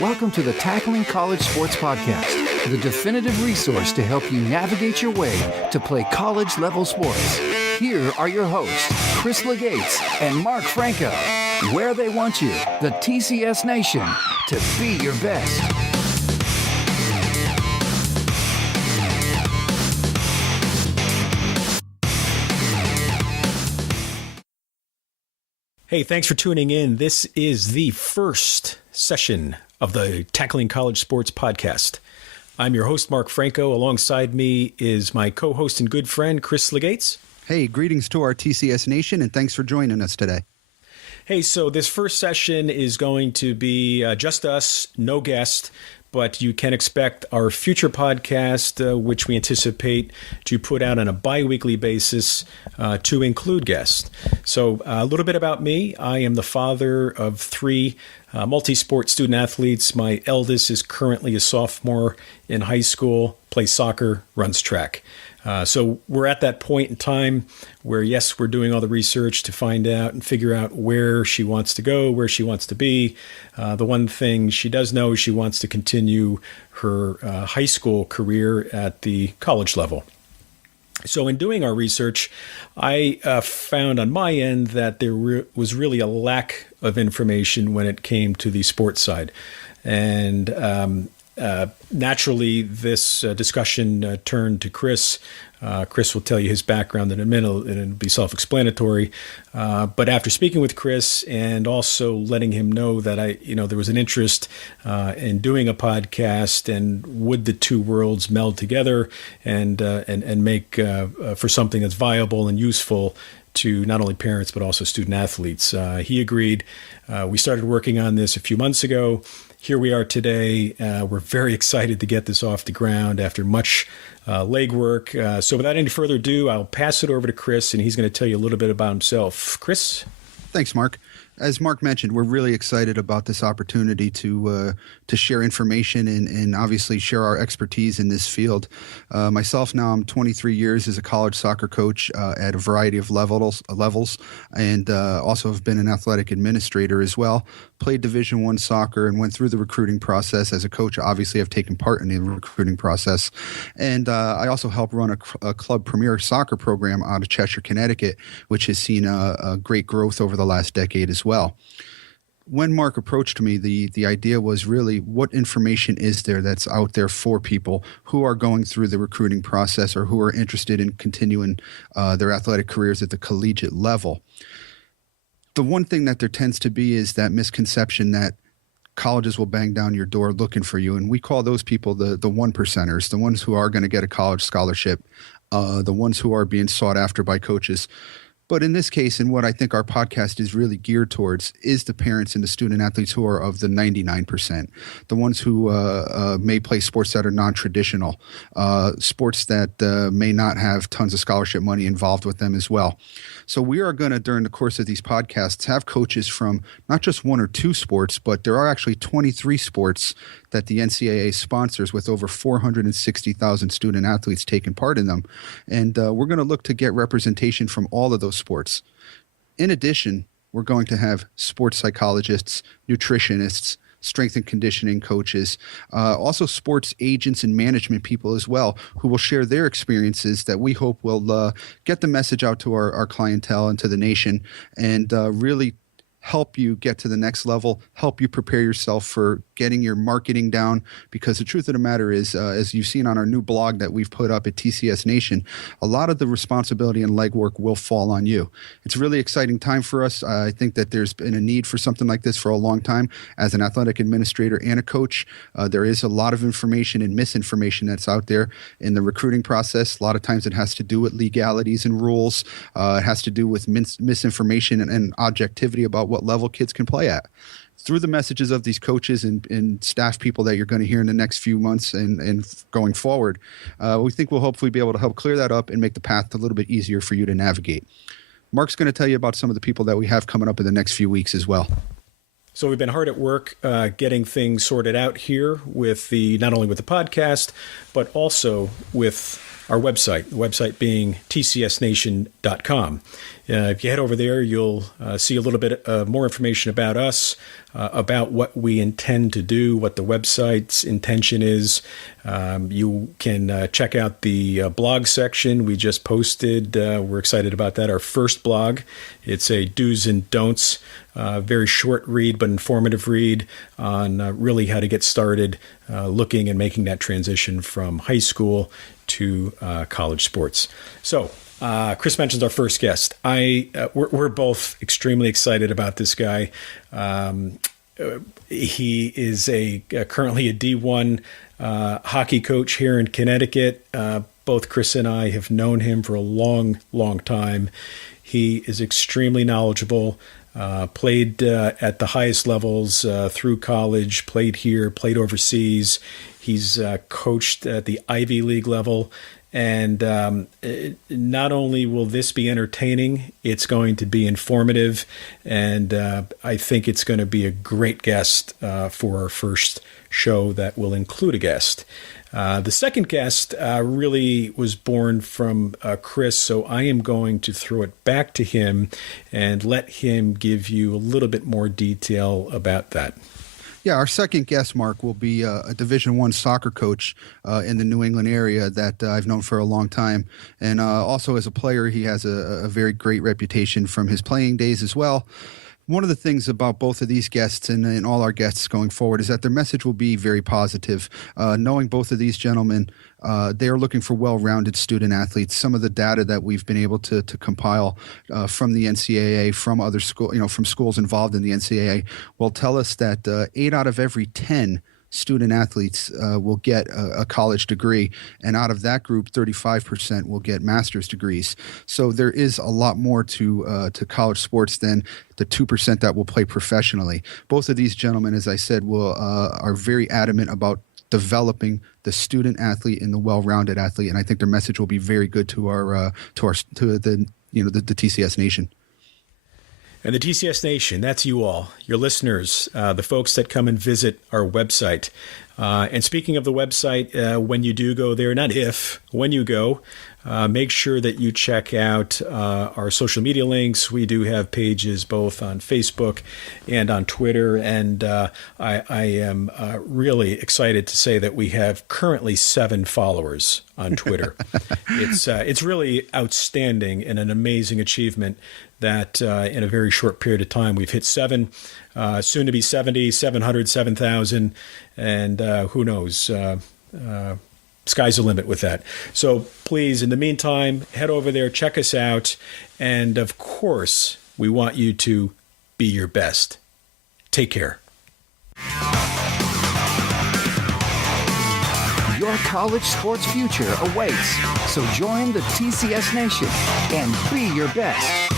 Welcome to the Tackling College Sports Podcast, the definitive resource to help you navigate your way to play college-level sports. Here are your hosts, Chris Legates and Mark Franco, where they want you, the TCS Nation, to be your best. Hey, thanks for tuning in. This is the first session of the Tackling College Sports Podcast. I'm your host, Mark Franco. Alongside me is my co-host and good friend, Chris Legates. Hey, greetings to our TCS Nation, and thanks for joining us today. Hey, so this first session is going to be just us, no guest, but you can expect our future podcast, which we anticipate to put out on a bi-weekly basis to include guests. So a little bit about me. I am the father of three multi-sport student athletes. My eldest is currently a sophomore in high school, plays soccer, runs track. So we're at that point in time where, yes, we're doing all the research to find out and figure out where she wants to go, where she wants to be. The one thing she does know is she wants to continue her high school career at the college level. So in doing our research, I found on my end that there was really a lack of information when it came to the sports side. And naturally, this discussion turned to Chris. Chris will tell you his background in a minute, and it'll be self-explanatory. But after speaking with Chris and also letting him know that there was an interest in doing a podcast, and would the two worlds meld together and make for something that's viable and useful to not only parents but also student athletes, he agreed. We started working on this a few months ago. Here we are today. We're very excited to get this off the ground after much legwork. So without any further ado, I'll pass it over to Chris, and he's going to tell you a little bit about himself. Chris? Thanks, Mark. As Mark mentioned, we're really excited about this opportunity to share information and obviously share our expertise in this field. Myself, now I'm 23 years as a college soccer coach at a variety of levels, and also have been an athletic administrator as well. Played Division I soccer and went through the recruiting process. As a coach, obviously, I've taken part in the recruiting process. And I also help run a club premier soccer program out of Cheshire, Connecticut, which has seen a great growth over the last decade as well. When Mark approached me, the idea was really, what information is there that's out there for people who are going through the recruiting process or who are interested in continuing their athletic careers at the collegiate level? The one thing that there tends to be is that misconception that colleges will bang down your door looking for you. And we call those people the one percenters, the ones who are going to get a college scholarship, the ones who are being sought after by coaches. But in this case, and what I think our podcast is really geared towards, is the parents and the student athletes who are of the 99%, the ones who may play sports that are non-traditional, sports that may not have tons of scholarship money involved with them as well. So we are going to, during the course of these podcasts, have coaches from not just one or two sports, but there are actually 23 sports that the NCAA sponsors, with over 460,000 student athletes taking part in them. And we're going to look to get representation from all of those sports. In addition, we're going to have sports psychologists, nutritionists, strength and conditioning coaches, also sports agents and management people as well, who will share their experiences that we hope will get the message out to our clientele and to the nation, and really help you get to the next level, help you prepare yourself for getting your marketing down, because the truth of the matter is, as you've seen on our new blog that we've put up at TCS Nation, a lot of the responsibility and legwork will fall on you. It's a really exciting time for us. I think that there's been a need for something like this for a long time. As an athletic administrator and a coach, there is a lot of information and misinformation that's out there in the recruiting process. A lot of times it has to do with legalities and rules. It has to do with misinformation and objectivity about what level kids can play at. Through the messages of these coaches and staff people that you're going to hear in the next few months and going forward, we think we'll hopefully be able to help clear that up and make the path a little bit easier for you to navigate. Mark's going to tell you about some of the people that we have coming up in the next few weeks as well. So we've been hard at work getting things sorted out here with not only with the podcast, but also with our website, the website being tcsnation.com. If you head over there, you'll see a little bit more information about us, about what we intend to do, what the website's intention is. You can check out the blog section we just posted. We're excited about that. Our first blog. It's a do's and don'ts, very short read but informative read on really how to get started looking and making that transition from high school to college sports. So Chris mentions our first guest. We're both extremely excited about this guy. He is currently a D1 hockey coach here in Connecticut. Both Chris and I have known him for a long, long time. He is extremely knowledgeable, played at the highest levels through college, played here, played overseas. He's coached at the Ivy League level. And not only will this be entertaining, it's going to be informative. And I think it's going to be a great guest for our first show that will include a guest. The second guest really was born from Chris, so I am going to throw it back to him and let him give you a little bit more detail about that. Yeah, our second guest, Mark, will be a Division I soccer coach in the New England area that I've known for a long time. And also as a player, he has a very great reputation from his playing days as well. One of the things about both of these guests and all our guests going forward is that their message will be very positive. Knowing both of these gentlemen, they are looking for well-rounded student athletes. Some of the data that we've been able to compile from the NCAA, from other from schools involved in the NCAA, will tell us that 8 out of every 10 student athletes will get a college degree, and out of that group, 35% will get master's degrees. So there is a lot more to college sports than the 2% that will play professionally. Both of these gentlemen, as I said, are very adamant about developing the student athlete and the well-rounded athlete, and I think their message will be very good to the TCS Nation. And the TCS Nation, that's you all, your listeners, the folks that come and visit our website. And speaking of the website, when you do go there, not if, when you go, make sure that you check out our social media links. We do have pages both on Facebook and on Twitter. And I am really excited to say that we have currently 7 followers on Twitter. It's really outstanding and an amazing achievement that in a very short period of time we've hit 7, soon to be 70, 700, 7,000, and who knows, sky's the limit with that. So please, in the meantime, head over there, check us out, and of course, we want you to be your best. Take care. Your college sports future awaits, so join the TCS Nation and be your best.